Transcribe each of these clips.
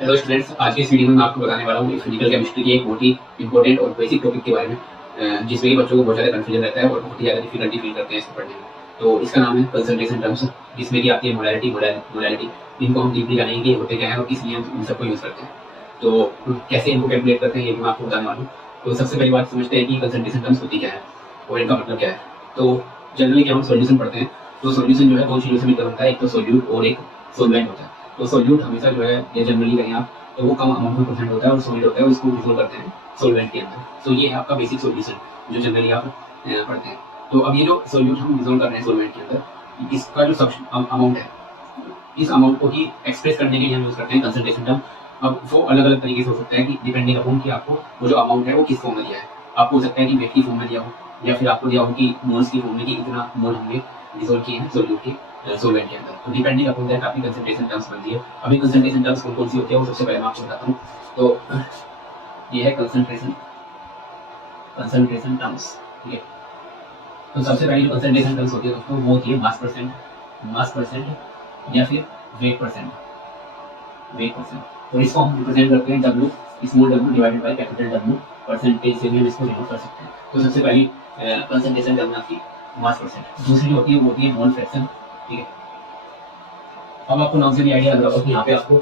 Hello students, आज की इस वीडियो में मैं आपको बताने वाला हूँ फिजिकल केमिस्ट्री की एक बहुत ही इंपॉर्टेंट और बेसिक टॉपिक के बारे में, जिसमें कि बच्चों को बहुत ज़्यादा कन्फ्यूजन रहता है और बहुत ही ज़्यादा डिफिकल्टी फील करते हैं इसको पढ़ने में। तो इसका नाम है कंसंट्रेशन टर्म्स, जिसमें कि आती है मोलैरिटी। इनको हम डीपली जानेंगे कि होते क्या है और किस लिए हम इन सबको यूज़ करते हैं। तो कैसे इनको कैलकुलेट करते हैं ये भी मैं आपको बताने वाला हूँ। तो सबसे पहली बात समझते हैं कि कंसंट्रेशन टर्म्स होती क्या है और इनका मतलब क्या है। तो जनरली जब हम सॉल्यूशन पढ़ते हैं तो सॉल्यूशन जो है दो चीज़ों से मिलकर बनता है, एक तो सोल्यूट और एक सॉल्वेंट होता है। तो सोल्यूट हमेशा जो है ये जनरली कहीं आप तो वो कम अमाउंट में परसेंट होता है और सॉलिड होता है, उसको डिसोल्व करते हैं सॉल्वेंट के अंदर। तो ये है आपका बेसिक सॉल्यूशन जो जनरली आप पढ़ते हैं। तो अब ये जो सॉल्यूट हम डिसोल्व कर रहे हैं सॉल्वेंट के अंदर, इसका जो अमाउंट है, इस अमाउंट को ही एक्सप्रेस करने के लिए हम यूज करते हैं कंसंट्रेशन टर्म। अब वो अलग अलग तरीके से हो सकता है कि डिपेंडिंग अपॉन कि आपको वो जो अमाउंट है वो किस फॉर्म में दिया है। आपको हो सकता है कि वेट की फॉर्म में दिया हो, या फिर आपको दिया हो कि मोल्स की फॉर्म में कि इतना मोल हमने डिसोल्व किए हैं सॉल्यूट के सॉल्वेंट के अंदर। तो डिपेंडिंग अपॉन दैट आपकी कंसंट्रेशन टर्म्स बनती है। अभी कंसंट्रेशन टर्म्स कौन कौन सी होती है वो सबसे पहले मैं आपको बताता हूँ। तो ये है कंसंट्रेशन कंसंट्रेशन टर्म्स, ठीक है। तो सबसे पहली जो कंसंट्रेशन टर्म्स होती है दोस्तों वो होती है मास परसेंट या फिर वेट परसेंट। तो इसको हम रिप्रेजेंट करते हैं W, small W divided by capital W percentage से भी हम इसको डिनोट कर सकते हैं। तो सबसे पहली कंसंट्रेशन टर्म है आपकी मास परसेंट। दूसरी होती है वो होती है मोल फ्रैक्शन, ठीक है। अब आपको नाम से भी आइडिया लग रहा होगा कि यहाँ पे आपको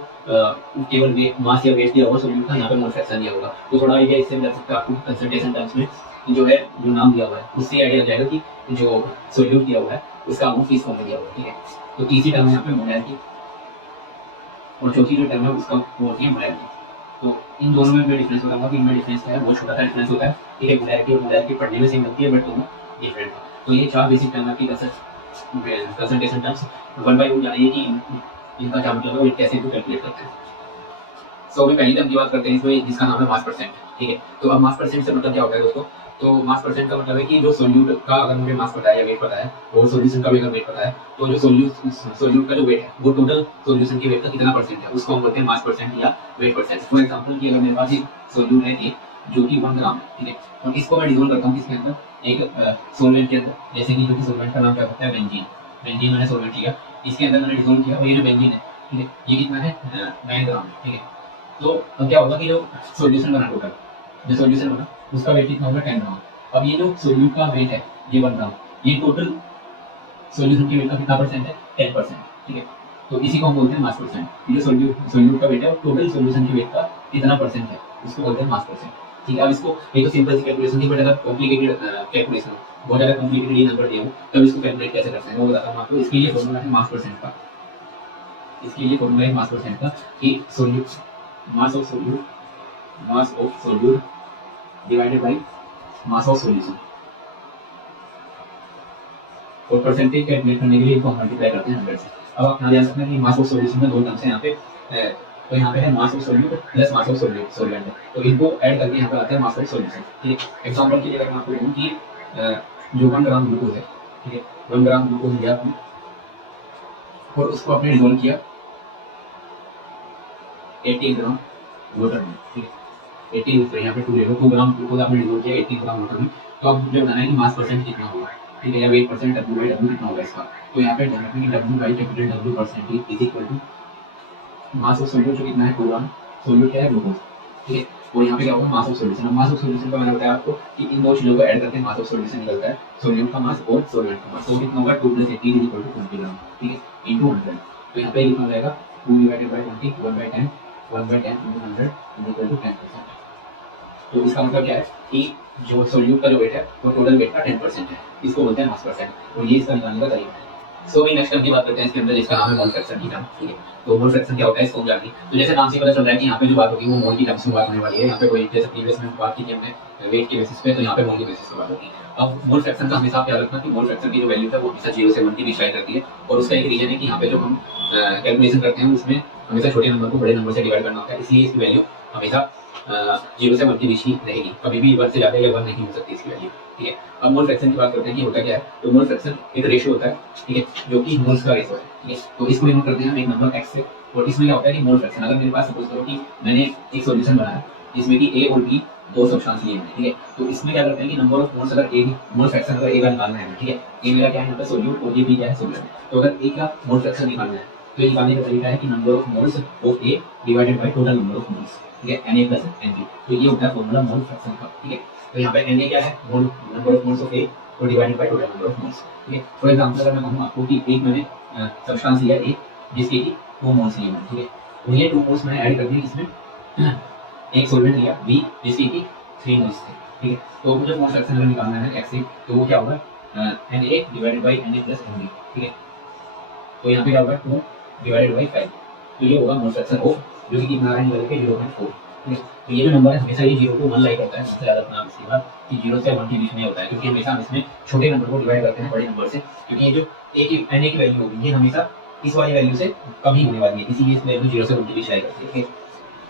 केवल मास या वेट दिया होगा सॉल्यूट का, यहाँ पे मोल फ्रैक्शन दिया होगा। तो थोड़ा आइडिया इससे मिल सकता है आपको कंसंट्रेशन टर्म्स में जो है जो नाम दिया हुआ है उससे आइडिया लग जाएगा कि जो सॉल्यूट दिया हुआ है उसका अमाउंट किस फॉर्म में दिया हुआ है, ठीक है। तो तीसरी टर्म है यहाँ पे मोलैरिटी और चौथी जो टर्म है उसका वो होती है मोलैरिटी। तो इन दोनों में मैं डिफरेंस बताऊंगा कि इनमें डिफरेंस क्या है, बहुत छोटा सा डिफरेंस होता है, ठीक है। मोलैरिटी और मोलैरिटी पढ़ने में सेम लगती है बट दोनों डिफरेंट है। तो ये चार बेसिक टर्म आपकी concentration terms one by one जानिए कि इनका क्या मतलब है और कैसे इनको कैलकुलेट करते हैं। सो अभी पहली टर्म की बात करते हैं इसमें, जिसका नाम है मास परसेंट, ठीक है। तो अब मास परसेंट से मतलब क्या होता है दोस्तों, तो मास परसेंट का मतलब है कि जो सोल्यूट का अगर मुझे मास पता है या वेट पता है और सोल्यूशन का भी अगर वेट पता है, तो जो सोल्यूट का जो वेट है वो टोटल सोल्यूशन के वेट का कितना परसेंट है उसको हम बोलते हैं मास परसेंट या वेट परसेंट। फॉर एग्जाम्पल की अगर मेरे पास एक सोल्यूट है ए जो कि 1 ग्राम है, ठीक है। और इसको मैं डिसोल्व करता हूँ किसके अंदर, एक सोलवेंट के अंदर, जैसे कि जो कि सोलवेंट का नाम क्या होता है बेंजीन। बेंजीन मैंने सोलवेंट लिया, इसके अंदर मैंने डिसोल्व किया और ये जो बेंजीन है, ठीक है, ये कितना है 9 ग्राम, ठीक है। तो अब क्या होगा कि जो सॉल्यूशन बना टोटल, जो सॉल्यूशन बना उसका वेट कितना होगा 10 ग्राम। अब ये जो सोल्यूट का वेट है ये 1 ग्राम, ये टोटल सॉल्यूशन के वेट का कितना परसेंट है 10%, ठीक है। तो इसी को हम बोलते हैं मास परसेंट। ये जो सोल्यूट का वेट है और टोटल सॉल्यूशन के वेट का कितना परसेंट है उसको बोलते हैं मास परसेंट, ठीक है। अब इसको एक तो सिंपल सी कैलकुलेशन थी, बट अगर कॉम्प्लिकेटेड कैलकुलेशन बहुत ज़्यादा कॉम्प्लिकेटेड ये नंबर दिया हो तब इसको कैलकुलेट कैसे करते हैं वो बताता हूँ आपको। इसके लिए फॉर्मूला है मास परसेंट का, इसके लिए फॉर्मूला है मास परसेंट का कि solute mass of solute divided by mass of solution. और परसेंटेज कैलकुलेट करने के लिए इसको मल्टीप्लाई करते हैं 100 से। अब आप ध्यान सकते हैं कि मास ऑफ सॉल्यूशन में दो टर्म्स हैं यहाँ पे, तो यहाँ पे है मास of solute plus mass of solvent, तो इनको ऐड करके यहाँ पे आता है मास ऑफ सॉल्यूशन, ठीक है। एग्जांपल के लिए अगर मैं आपको कहूँ कि जो 1 ग्राम ग्लूकोज है, ठीक है, 1 ग्राम ग्लूकोज लिया आपने और उसको आपने डिसोल्व किया 18 ग्राम वाटर में, ठीक है। 18 यहाँ पे 2 ले लो, 2 ग्राम ग्लूकोज आपने डिसोल्व किया 18 ग्राम वाटर में। तो अब मुझे बताना है कि मास परसेंट कितना होगा, ठीक है, या weight percent W by W कितना होगा इसका। तो यहाँ पे ध्यान रखना कि W by capital W percentage is equal to mass of solute जो कितना है 2 ग्राम, सोल्यूट क्या है ग्लूकोज, ठीक है। और यहाँ पे क्या होगा मास ऑफ सोल्यूशन। अब मास ऑफ सोल्यूशन का मैंने बताया आपको कि इन दो चीज़ों को ऐड करके मास ऑफ सोल्यूशन निकलता है, सोल्यूट का मास और सॉल्वेंट का मास। तो कितना होगा 2 + 18 इज इक्वल टू 20 ग्राम, ठीक है, इंटू 100। तो यहाँ पे कितना हो जाएगा 2 divided by 20 1/10 1/10 into 100 is equal to 10%। तो इसका मतलब क्या है कि जो सोल्यूट का जो वेट है वो टोटल वेट का 10% है, इसको बोलते हैं मास परसेंट। और ये इसका निकालने का तरीका है। सो भी नेक्स्ट टर्म की बात करते हैं इसके अंदर, जिसका नाम है मोल फ्रैक्शन की टर्म, ठीक है। तो मोल फ्रैक्शन क्या होता है इसको हम जानेंगे। तो जैसे नाम से पता चल रहा है कि यहाँ पे जो बात होगी वो मोल की टर्म्स में बात होने वाली है। यहाँ पे कोई जैसे प्रीवियस में बात की थी हमने वेट के बेसिस पे, तो यहाँ पे मोल के बेसिस पे बात होगी। अब मोल फ्रैक्शन का हमेशा आप याद रखना कि मोल फ्रैक्शन की जो वैल्यू है वो हमेशा 0 से 1 के बीच राइट रहती है। और उसका एक रीजन है कि यहाँ पे जो हम कैलकुलेशन करते हैं उसमें हमेशा छोटे नंबर को बड़े नंबर से डिवाइड करना होता है, इसलिए इसकी वैल्यू हमेशा 0 से 1 के बीच ही रहेगी, कभी भी 1 से ज़्यादा या 1 नहीं हो सकती इसकी वैल्यू, ठीक है। अब मोल फ्रैक्शन की बात करते हैं कि होता क्या है। तो मोल फ्रैक्शन एक रेशियो होता है, ठीक है, जो कि मोल्स का रेशियो है, ठीक है। तो इसको डिनोट करते हैं हम एक नंबर x से। और इसमें क्या होता है कि मोल फ्रैक्शन, अगर मेरे पास सपोज करो कि मैंने एक सॉल्यूशन बनाया जिसमें कि a और b दो सब्सटेंस लिए हैं, ठीक है। तो इसमें क्या करते हैं कि नंबर ऑफ मोल्स अगर a मोल फ्रैक्शन अगर a का निकालना है, ठीक है, a मेरा क्या है यहाँ पे सोल्यूट और ये b क्या है सॉल्वेंट। तो अगर a का मोल फ्रैक्शन निकालना है तो ये निकालने का तरीका है कि number of moles of A divided by total number of moles, ठीक है, Na प्लस Nb। तो ये होता है फॉर्मूला मोल फ्रैक्शन का, ठीक है। तो यहाँ पे Na क्या है, मोल नंबर ऑफ मोल्स ऑफ ए तो divided by total number of moles, ठीक है। फॉर एग्जांपल अगर मैं कहूँ आपको कि एक मैंने सब्सटेंस लिया ए जिसके कि 2 मोल्स लिए, ठीक है, तो ये 2 मोल्स मैंने ऐड कर दिए इसमें, एक सॉल्वेंट लिया बी जिसके कि 3 मोल्स थे, ठीक है। तो मुझे मोल फ्रैक्शन अगर निकालना है एक्स तो वो क्या होगा, Na divided by Na plus Nb, ठीक है। तो यहाँ पे क्या होगा 2 डिवाइडेड बाय 5, तो ये होगा मोल फ्रैक्शन ऑफ, जो कि कितना है निकल के 0.4, ठीक है। तो ये जो नंबर है हमेशा ये 0 को 1 लाइक करता है, सबसे ज़्यादा अपना इसके बाद कि 0 से 1 के बीच में होता है, क्योंकि हमेशा हम इसमें छोटे नंबर को डिवाइड करते हैं बड़े नंबर से, क्योंकि ये जो a की Na की वैल्यू होगी ये हमेशा इस वाली वैल्यू से कम ही होने वाली है, इसीलिए इस वैल्यू 0 से 1 के बीच लाइक करती है, ठीक है।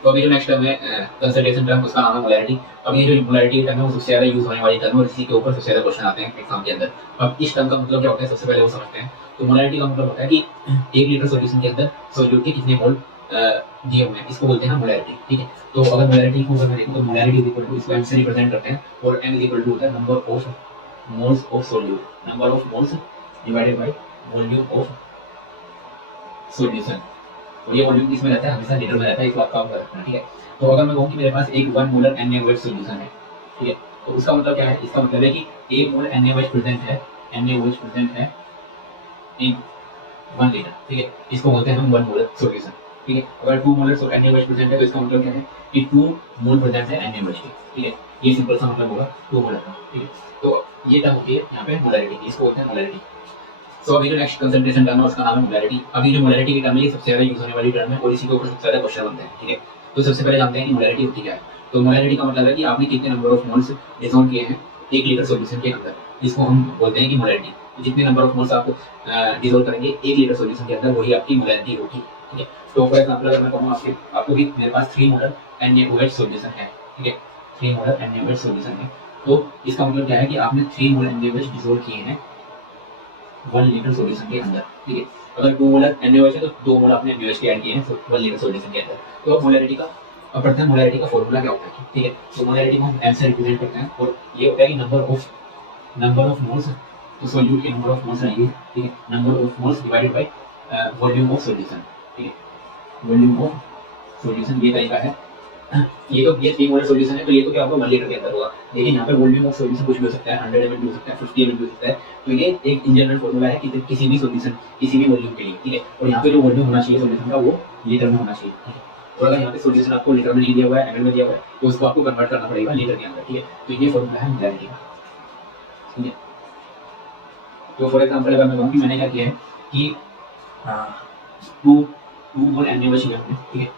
तो अभी जो नेक्स्ट टर्म है कंसंट्रेशन टर्म, उसका नाम है मोलैरिटी। अब ये जो मोलैरिटी टर्म है वो सबसे ज़्यादा यूज होने वाली टर्म है और इसी के ऊपर सबसे ज़्यादा क्वेश्चन आते हैं एग्जाम के अंदर। अब इस टर्म का मतलब क्या होता है सबसे पहले वो समझते हैं। तो मोलैरिटी का मतलब होता है कि 1 लीटर सॉल्यूशन के अंदर सॉल्यूट के कितने मोल दिए हुए हैं, इसको बोलते हैं मोलैरिटी, ठीक है। तो अगर मोलैरिटी को अगर मैं देखूं तो मोलैरिटी इज इक्वल टू, इसको m से रिप्रेजेंट करते हैं और m इज इक्वल टू होता है number of moles of solute, number of moles divided by volume of solution. और ये वॉल्यूम किसमें रहता है, हमेशा लीटर में रहता है, इसको आपका रखना, ठीक है। तो अगर मैं कहूँ कि मेरे पास एक 1 मोलर NaOH सॉल्यूशन है, ठीक है, तो उसका मतलब क्या है, इसका मतलब है कि 1 मोल NaOH प्रेजेंट है, NaOH प्रेजेंट है इन 1 लीटर, ठीक है, इसको बोलते हैं हम 1 मोलर सॉल्यूशन, ठीक है। अगर 2 मोलर NaOH प्रेजेंट है तो इसका मतलब क्या है कि 2 मोल प्रेजेंट है NaOH के, ठीक है। ये सिंपल सा मतलब होगा 2 मोलर का, ठीक है। तो ये टर्म होती है यहाँ पे मोलैरिटी, इसको बोलते हैं मोलैरिटी। सो अभी जो नेक्स्ट कंसंट्रेशन टर्म है उसका नाम है मोलैरिटी। अभी जो मोलैरिटी की टर्म है ये सबसे ज़्यादा यूज होने वाली टर्म है और इसी के ऊपर सबसे ज़्यादा क्वेश्चन बनते हैं, ठीक है। तो सबसे पहले जानते हैं कि मोलैरिटी होती क्या है। तो मोलैरिटी का मतलब है कि आपने कितने नंबर ऑफ मोल्स डिसॉल्व किए हैं 1 लीटर सॉल्यूशन के अंदर, इसको हम बोलते हैं कि मोलैरिटी। तो जितने नंबर ऑफ मोल्स आप डिसॉल्व करेंगे 1 लीटर सॉल्यूशन के अंदर वही आपकी मोलैरिटी होगी, ठीक है। तो फॉर एग्जांपल अगर मैं कहूँ आपको भी मेरे पास 3 मोलर NaOH सॉल्यूशन है, ठीक है, 3 मोलर NaOH सॉल्यूशन है, तो इसका मतलब क्या है कि आपने 3 मोलर NaOH डिसॉल्व किए हैं 1 लीटर सॉल्यूशन के अंदर, ठीक है। अगर 2 मोलर NaOH है तो 2 मोल आपने NaOH के ऐड किए हैं 1 लीटर सॉल्यूशन के अंदर। तो अब मोलैरिटी का अब पढ़ते हैं मोलैरिटी का फॉर्मूला क्या होता है, ठीक है। तो मोलैरिटी को हम m से रिप्रेजेंट करते हैं और ये होता है कि नंबर ऑफ मोल्स, तो सॉल्यूट के नंबर ऑफ मोल्स आएंगे, ठीक है, number of moles divided by volume of solution, ठीक है, वॉल्यूम ऑफ सॉल्यूशन ये तरीका है। ये 3 मोलर सॉल्यूशन है तो ये तो क्या होगा 1 लीटर के अंदर होगा, लेकिन यहाँ पे वॉल्यूम ऑफ सॉल्यूशन कुछ भी हो सकता है, 100 ml भी हो सकता है, 50 ml भी हो सकता है। तो ये एक इन जनरल फॉर्मूला है कि किसी भी सॉल्यूशन किसी भी वॉल्यूम के लिए, ठीक है। और यहाँ पे जो वॉल्यूम होना चाहिए सॉल्यूशन का वो लीटर में होना चाहिए, ठीक है। और अगर यहाँ पे सॉल्यूशन आपको लीटर में नहीं दिया हुआ है, ml में दिया हुआ है, तो उसको आपको कन्वर्ट करना पड़ेगा लीटर के अंदर, ठीक है। तो ये फॉर्मूला है मोलैरिटी का, ठीक है। तो फॉर एग्जांपल अगर मैं कहूँ कि मैंने क्या किया है कि 2 मोल NaOH लिया हमने, ठीक है,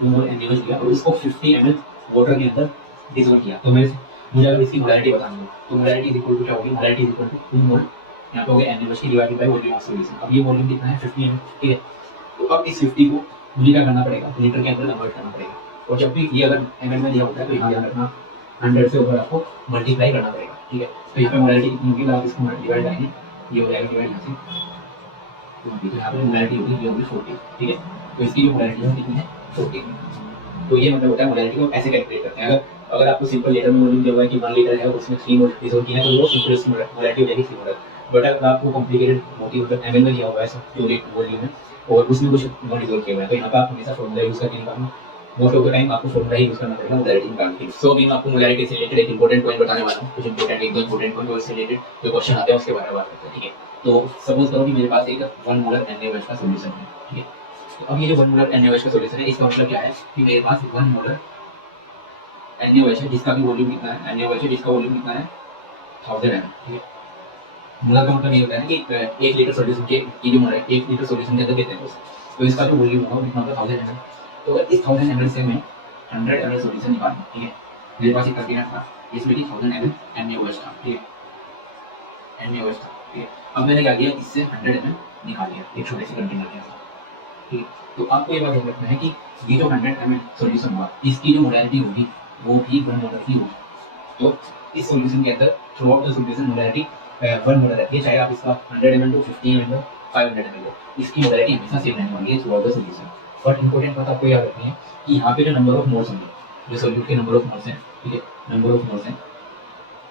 2 मोल NaOH लिया और इसको 50 ml वाटर के अंदर डिसॉल्व किया। तो मुझे अगर इसकी मोलैरिटी बतानी है तो मोलैरिटी इज इक्वल टू क्या होगी, मोलैरिटी इज इक्वल टू 2 मोल यहाँ पे हो गया NaOH की divided by volume of solution. अब ये वॉल्यूम कितना है 50 ml, ठीक है। तो अब इस 50 को मुझे क्या करना पड़ेगा, लीटर के अंदर कन्वर्ट करना पड़ेगा। और जब भी ये अगर ml में दिया होता है तो यहाँ ध्यान रखना 100 से ऊपर आपको मल्टीप्लाई करना पड़ेगा, ठीक है। तो यहाँ पे मोलैरिटी कितनी होगी, आप इसको डिवाइड करेंगे, ये हो जाएगा डिवाइड यहाँ से, तो यहाँ पे मोलैरिटी होगी ये होगी 40, ठीक है। तो इसकी जो मोलैरिटी है कितनी है 40। तो ये मतलब होता है मोलैरिटी को ऐसे कैलकुलेट करते हैं। अगर आपको सिंपल लीटर में वॉल्यूम दिया हुआ है कि 1 लीटर है और उसमें 3 मोल डिसॉल्व किया है तो वो सिंपल इसकी मोलैरिटी हो जाएगी 3 मोलर। बट अगर आपको कॉम्प्लिकेटेड मोटी मतलब ml में दिया हुआ है सब जो वॉल्यूम है और उसमें कुछ मोल डिसॉल्व किया हुआ है तो यहाँ पे आप हमेशा फॉर्मूला यूज करके निकालना, मोस्ट ऑफ द टाइम आपको फॉर्मूला ही यूज करना पड़ेगा मोलैरिटी निकालने के लिए। सो अभी मैं आपको मोलैरिटी से रिलेटेड एक इंपॉर्टेंट पॉइंट बताने वाला हूँ, कुछ इंपॉर्टेंट एक दो इंपॉर्टेंट पॉइंट और इससे रिलेटेड जो क्वेश्चन आते हैं उसके बारे में बात करते हैं, ठीक है। तो सपोज करो कि मेरे पास एक 1 मोलर NaOH का सॉल्यूशन है, ठीक है। तो अब ये जो 1 मोलर NaOH का सॉल्यूशन है इसका मतलब क्या है कि मेरे पास 1 मोलर NaOH है जिसका भी वॉल्यूम कितना है, NaOH है जिसका वॉल्यूम कितना है 1000 ml, ठीक है। मोलर का मतलब ये होता है कि 1 लीटर सॉल्यूशन के ये जो मोलर 1 लीटर सॉल्यूशन के अंदर कितने हैं तो इसका जो वॉल्यूम होगा वो कितना होगा 1000 ml। तो इस 1000 ml से मैं 100 ml सॉल्यूशन निकालूंगा, ठीक है। मेरे पास एक कंटेनर था इसमें कि 1000 ml NaOH था, ठीक है, NaOH था, ठीक है। अब मैंने क्या किया इससे 100 ml निकाल लिया एक छोटे से कंटेनर के अंदर, ठीक है। तो आपको ये बात ध्यान रखना है कि ये जो 100 ml सॉल्यूशन हुआ इसकी जो मोलैरिटी होगी वो भी 1 मोलर की होगी। तो इस सॉल्यूशन के अंदर through out the solution molarity 1 molar रहती है, चाहे आप इसका 100 ml लो 50 ml लो 500 ml लो, इसकी मोलैरिटी हमेशा सेम रहने वाली है through out the solution. But important बात आपको याद रखनी है कि यहाँ पे जो नंबर ऑफ मोल्स होंगे, जो सॉल्यूट के नंबर ऑफ मोल्स हैं, ठीक है, नंबर ऑफ मोल्स हैं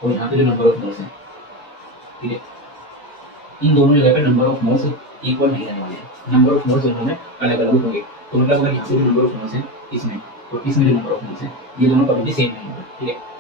और यहाँ पे जो नंबर ऑफ मोल्स हैं, ठीक है, इन दोनों जगह पे नंबर ऑफ मोल्स इक्वल नहीं रहने वाले हैं, नंबर ऑफ मोल्स दोनों में अलग अलग होंगे। तो मतलब अगर यहाँ पे जो नंबर ऑफ मोल्स है इसमें, तो इसमें जो नंबर ऑफ मोल्स है ये दोनों कभी भी सेम नहीं होंगे, ठीक है।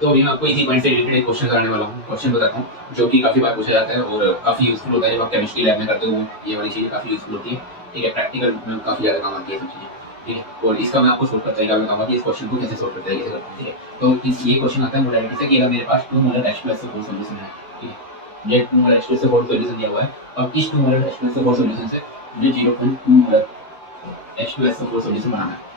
तो अभी मैं आपको इसी पॉइंट से रिलेटेड एक क्वेश्चन कराने वाला हूँ, क्वेश्चन बताता हूँ जो कि काफ़ी बार पूछा जाता है और काफ़ी यूजफुल होता है। जब आप केमिस्ट्री लैब में करते हो ये वाली चीज़ें काफ़ी यूजफुल होती है, ठीक है। प्रैक्टिकल में काफ़ी ज़्यादा काम आती है सब चीज़ें, ठीक है। और इसका मैं आपको सोल्व करता तरीका बताऊंगा कि इस क्वेश्चन को कैसे सोल्व करते हैं, कैसे करते हैं, ठीक है। तो ये क्वेश्चन आता है मोडालिटी से कि अगर मेरे पास 2 मोलर H+ से 4 सॉल्यूशन है, ठीक है। ये 2 मोलर H+ से 4 सॉल्यूशन दिया हुआ है और इस 2 मोलर H+ से 4 सॉल्यूशन से मुझे 0.2 मोलर H+ से 4 सॉल्यूशन बनाना है।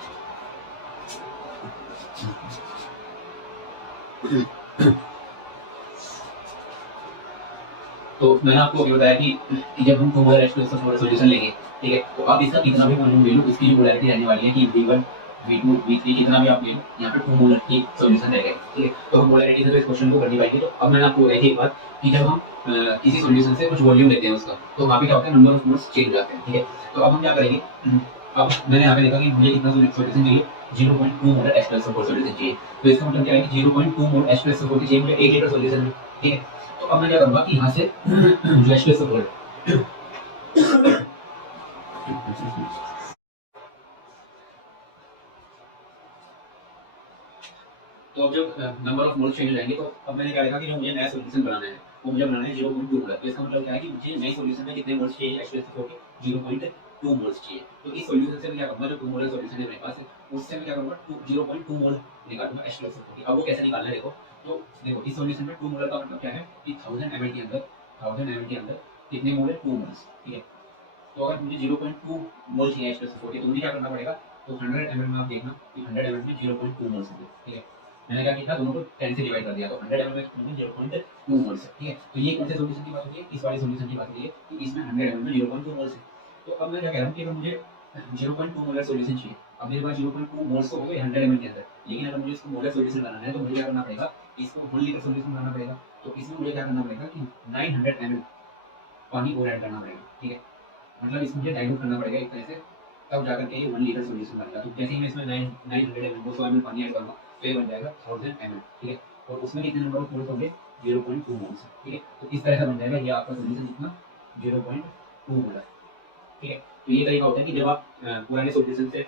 तो मैंने आपको अभी बताया कि जब हम 2 मोलर H+ से 4 सॉल्यूशन लेंगे, ठीक है, तो आप इसका कितना भी वॉल्यूम ले लो उसकी जो मोलारिटी रहने वाली है कि V1 V2 V3 कितना भी आप ले लो, यहाँ पे 2 मोलर की सॉल्यूशन रहेगा, ठीक है। तो हम मोलारिटी से तो इस क्वेश्चन को कर नहीं पाएंगे। तो अब मैंने आपको बताई एक बात कि जब हम किसी सॉल्यूशन से कुछ वॉल्यूम लेते हैं उसका, तो वहाँ पे क्या होता है, नंबर ऑफ मोल्स चेंज हो जाते हैं, ठीक है। तो अब हम क्या करेंगे, अब मैंने यहाँ पे देखा कि मुझे कितना सॉल्यूशन चाहिए, 0.2 मोलर H+ से 4 सॉल्यूशन चाहिए। तो इसका मतलब क्या है कि 0.2 मोलर H+ से 4 चाहिए मुझे 1 लीटर सॉल्यूशन में, ठीक है। तो अब मैं क्या करूँगा कि यहाँ से जो H+ से 4 तो अब जब नंबर ऑफ मोल्स चेंज हो जाएंगे, तो अब मैंने क्या देखा कि जो मुझे नया सॉल्यूशन बनाना है वो मुझे बनाना है 0.2 मोलर। तो इसका मतलब क्या है कि मुझे नए सॉल्यूशन में कितने मोल्स चाहिए, H+SO4 के 0.2 मोल्स चाहिए। तो इस सॉल्यूशन से मैं क्या करूँगा, जो 2 मोलर सॉल्यूशन है मेरे पास उससे मैं क्या करूँगा 0.2 मोल निकालूंगा H+SO4 की। अब वो कैसे निकालना है देखो, तो देखो इस सॉल्यूशन में 2 मोलर का मतलब क्या है कि 1000 ml के अंदर 1000 ml के अंदर कितने मोल है, 2 मोल्स, ठीक है। तो अगर मुझे 0.2 मोल चाहिए H+SO4 के, तो मुझे क्या करना पड़ेगा, तो 100 ml में आप देखना कि 100 ml में 0.2 मोल्स होंगे, ठीक है। मैंने क्या किया, दोनों को 10 से डिवाइड कर दिया, तो 100 ml में 0.2 मोल्स है, ठीक है। तो ये कौन से सॉल्यूशन की बात होती है, इस वाले सॉल्यूशन की बात होती है कि इसमें 100 ml में 0.2 मोल्स है। तो अब मैं क्या कह रहा हूँ कि अगर मुझे 0.2 मोलर सॉल्यूशन चाहिए, अब मेरे पास 0.2 मोल्स तो हो गए 100 ml के अंदर, लेकिन अगर मुझे इसको मोलर सॉल्यूशन बनाना है तो मुझे क्या करना पड़ेगा, इसको 1 लीटर सॉल्यूशन बनाना पड़ेगा। तो इसमें मुझे क्या करना पड़ेगा कि 900 ml पानी और ऐड करना पड़ेगा, ठीक है। मतलब इसको मुझे डाइल्यूट करना पड़ेगा एक तरह से, तब जाकर के ये 1 लीटर सॉल्यूशन बनेगा। तो जैसे ही मैं इसमें 900 ml 200 ml पानी ऐड करूँगा तो ये बन जाएगा 1000 ml, ठीक है। और उसमें कितने नंबर ऑफ मोल्स होंगे, 0.2 मोल्स, ठीक है। तो इस तरह से बन जाएगा ये आपका सॉल्यूशन कितना, 0.2 मोलर, ठीक है। तो ये तरीका होता है कि जब आप पुराने सॉल्यूशन से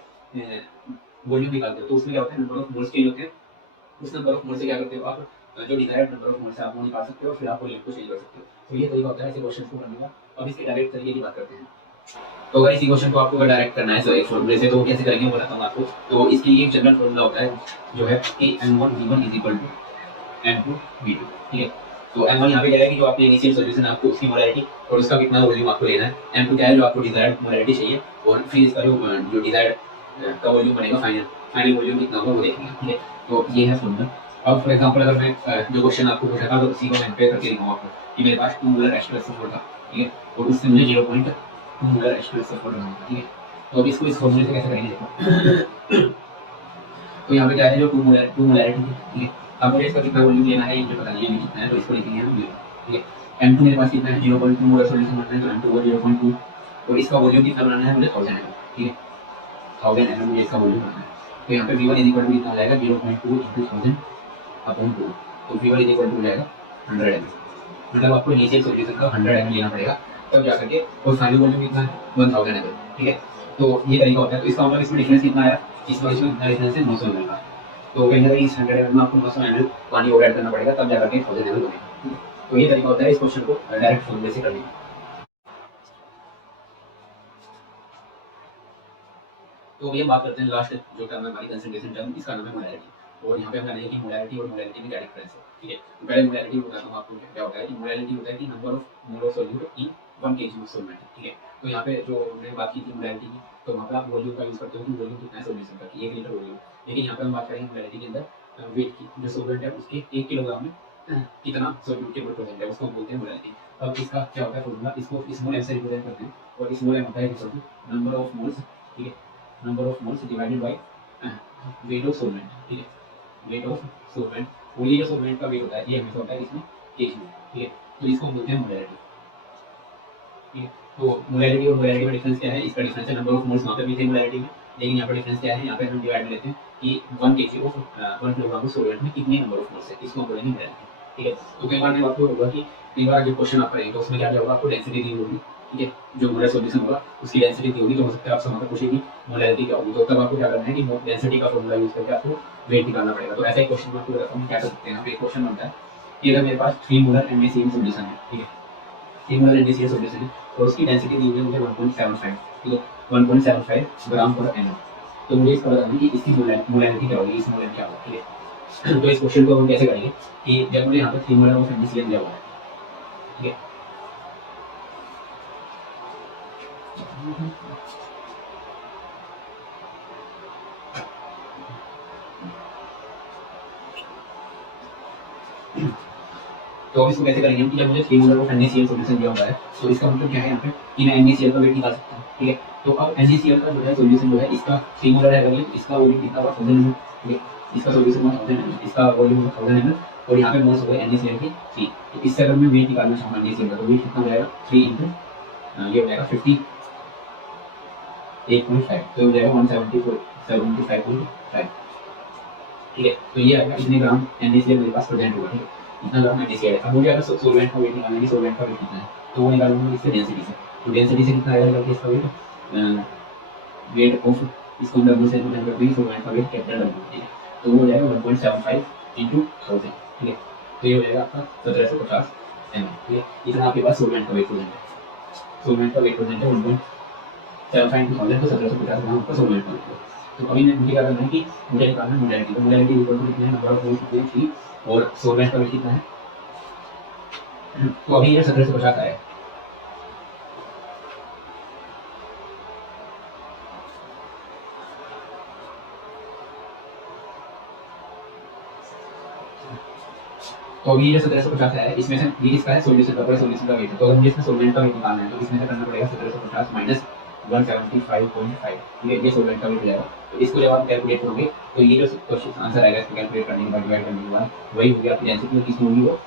वॉल्यूम निकालते हो तो उसमें क्या होता है, नंबर ऑफ मोल्स चेंज होते हैं। उस नंबर ऑफ मोल्स से क्या करते हो आप, जो डिजायर्ड नंबर ऑफ मोल्स है आप वो निकाल सकते हो और फिर आप वॉल्यूम को चेंज कर सकते हो। तो ये तरीका होता है ऐसे क्वेश्चन को करने का। अब इसके डायरेक्ट तरीके की बात करते हैं। तो अगर इसी क्वेश्चन को आपको डायरेक्ट करना है एक फॉर्मूले से, तो कैसे करेंगे वो बताता हूँ आपको। तो इसके लिए एक जनरल फॉर्मूला होता है जो है कि m1v1 is equal to m2v2, ठीक है। तो m1 यहाँ पे क्या है कि जो आपने इनिशियल सॉल्यूशन है आपको उसकी मोलैरिटी और उसका कितना वॉल्यूम आपको लेना है, m2 क्या है जो आपको डिजायर्ड मोलैरिटी चाहिए, और फिर इसका जो डिजायर्ड का वॉल्यूम बनेगा, फाइनल वॉल्यूम कितना होगा वो देखेंगे, ठीक है। तो ये है फॉर्मूला। अब फॉर एग्जांपल अगर मैं जो क्वेश्चन आपको पूछा था तो उसी को मैं पे करके दिखाऊंगा आपको कि मेरे पास 2 मोलर H+SO4 था, ठीक है, और उससे मुझे 0.2 मोलर H+SO4 बनाना है, ठीक है। तो अब इसको इस फॉर्मूले से कैसे करेंगे देखो। तो यहाँ पे क्या है, जो 2 मोलैरिटी है, ठीक है। अब मुझे इसका कितना वॉल्यूम लेना है ये मुझे पता नहीं है अभी कितना है, तो इसको लिखेंगे हम 0, ठीक है। m2 मेरे पास कितना है, 0.2 मोलर सॉल्यूशन बनाना है, तो m2 को 0.2 और इसका वॉल्यूम कितना बनाना है मुझे 1000 ml, ठीक है। 1000 ml मुझे इसका वॉल्यूम बनाना है। तो यहाँ पे v1 इज इक्वल टू कितना आ जाएगा, 0.2 इंटू 1000 अपॉन 2। तो v1 इज इक्वल टू हो जाएगा 100 ml। मतलब आपको इनिशियल सॉल्यूशन का 100 ml लेना पड़ेगा तब जा करके, और फाइनल वॉल्यूम कितना है 1000 ml, ठीक है। तो ये तरीका होता है। तो इसका मतलब इसमें डिफरेंस कितना आया, इसमें कितना डिफरेंस है, 900 ml का। तो कहीं ना कहीं इस 100 ml में आपको 900 ml पानी और ऐड करना पड़ेगा तब जा करके 1000 ml बनेगा। तो ये तरीका होता है इस क्वेश्चन को डायरेक्ट फॉर्मूले से करने का। तो अभी हम बात करते हैं लास्ट जो टर्म है हमारी कंसंट्रेशन टर्म, इसका नाम है मोलैरिटी। और यहाँ पे हम जानेंगे कि मोलैरिटी और मोलैरिटी में क्या डिफरेंस है, ठीक है। तो पहले मोलैरिटी बताता हूँ आपको क्या होता है। कि मोलैरिटी होता है कि number of mole of solute in 1 kg of solvent, ठीक है। तो यहाँ पे जो हमने बात की थी मोलैरिटी की, तो वहाँ पे आप वॉल्यूम का यूज करते हो कि वॉल्यूम कितना है सॉल्यूशन का, कि 1 लीटर वॉल्यूम। लेकिन यहाँ पे हम बात करेंगे मोलैरिटी के अंदर वेट की, जो सॉल्वेंट है उसके 1 किलोग्राम में कितना सॉल्यूट के प्रेजेंट है उसको हम बोलते हैं मोलैरिटी। अब इसका क्या होता है फॉर्मूला, इसको स्मॉल एम से रिप्रेजेंट करते हैं, और स्मॉल एम होता है नंबर ऑफ मोल्स, ठीक है, number of moles divided by weight of solvent, ठीक है, वेट ऑफ सॉल्वेंट। और ये जो सॉल्वेंट का वेट होता है ये हमेशा होता है इसमें केजी में, ठीक है। तो इसको हम बोलते हैं मोलैरिटी, ठीक है। तो मोलैरिटी और मोलैरिटी में डिफरेंस क्या है, इसका डिफरेंस है नंबर ऑफ मोल्स, वहाँ पे भी थे मोलैरिटी में, लेकिन यहाँ पर डिफरेंस क्या है, यहाँ पे हम डिवाइड में लेते हैं कि 1 kg of 1 kilogram of solvent में कितने नंबर ऑफ मोल्स है, इसको हम बोलेंगे मोलैरिटी। ठीक है, तो कई बार मैं आपको होगा कि कई बार जब क्वेश्चन आपका रहेगा तो उसमें क्या होगा, आपको डेंसिटी दी होगी। ठीक है, जो मोलर सॉल्यूशन होगा उसकी डेंसिटी दी होगी, तो हो सकता है आपसे वहाँ पर पूछेगी मोलैरिटी क्या होगी, तो तब आपको क्या करना है कि डेंसिटी का फॉर्मूला यूज करके आपको वेट निकालना पड़ेगा। तो ऐसा ही क्वेश्चन में आपको बताता हूँ क्या कर सकते हैं। यहाँ पे एक क्वेश्चन बनता है कि अगर मेरे पास 3 मोलर NaCl सॉल्यूशन है, ठीक है, 3 मोलर NaCl सॉल्यूशन है, और उसकी डेंसिटी दी हुई है मुझे 1.75, ठीक है, 1.75 ग्राम पर ml। तो मुझे इसका बताना है कि इसकी मोलैरिटी क्या होगी, इस मोलर क्या होगा। ठीक है, तो इस क्वेश्चन को हम कैसे करेंगे कि जब मुझे यहाँ पे 3 मोलर ऑफ NaCl दिया हुआ है, ठीक है, तो अब इसको कैसे करेंगे हम कि जब मुझे 3 मोलर ऑफ NaCl सॉल्यूशन दिया हुआ है, तो इसका मतलब क्या है यहाँ पे कि मैं NaCl का वेट निकाल सकता हूँ। ठीक है, तो अब NaCl का जो है सॉल्यूशन जो है, इसका 3 मोलर है, अगर इसका वॉल्यूम कितना हुआ 1000 ml। ठीक है, इसका सॉल्यूशन 1000 ml, इसका वॉल्यूम 1000 ml, और यहाँ पे मोल्स हो गए NaCl के 3। तो इससे अगर मैं वेट निकालना चाहूँ NaCl का, तो वेट कितना हो जाएगा 3 इंटू ये हो जाएगा 58.5, तो हो जाएगा 174.75। ठीक है, तो ये आएगा इतने ग्राम NaCl मेरे पास प्रेजेंट होगा। ठीक है, इतना ग्राम NaCl है। अब मुझे अगर सॉल्वेंट का वेट निकालना है कि सॉल्वेंट का वेट कितना है, तो वो निकालूंगा इससे डेंसिटी से। तो डेंसिटी से कितना आएगा करके इसका वेट, वेट ऑफ, इसको हम W से रिप्रेजेंट करते हैं, सॉल्वेंट का वेट कैपिटल W। ठीक है, तो वो हो जाएगा 1.75 इंटू 1000। ठीक है, तो ये हो जाएगा आपका 1750 ml। ठीक है, इतना आपके पास सॉल्वेंट का वेट प्रेजेंट है। सॉल्वेंट का वेट प्रेजेंट है 1.75 इंटू 1000, तो 1750 ग्राम आपका सॉल्वेंट का वेट है। तो अभी मुझे क्या करना है कि मुझे निकालना है मोलैरिटी। तो मोलैरिटी इक्वल टू कितना है, नंबर ऑफ मोल्स कितने हैं 3, और सॉल्वेंट का वेट कितना है, तो अभी ये 1750 आया है। तो अभी ये 1750 आया है, इसमें से ये किसका है, सॉल्यूशन का, पूरा सॉल्यूशन का वेट है। तो अगर मुझे इसमें सॉल्वेंट का वेट निकालना है, तो इसमें से करना पड़ेगा 1750 माइनस 175.5। ठीक है, ये सॉल्वेंट का वेट हो जाएगा। तो इसको जब आप कैलकुलेट करोगे, तो ये जो क्वेश्चन आंसर आएगा इसको कैलकुलेट करने के बाद, डिवाइड करने के बाद, वही हो गया आपकी डेंसिटी, किसमें होगी वो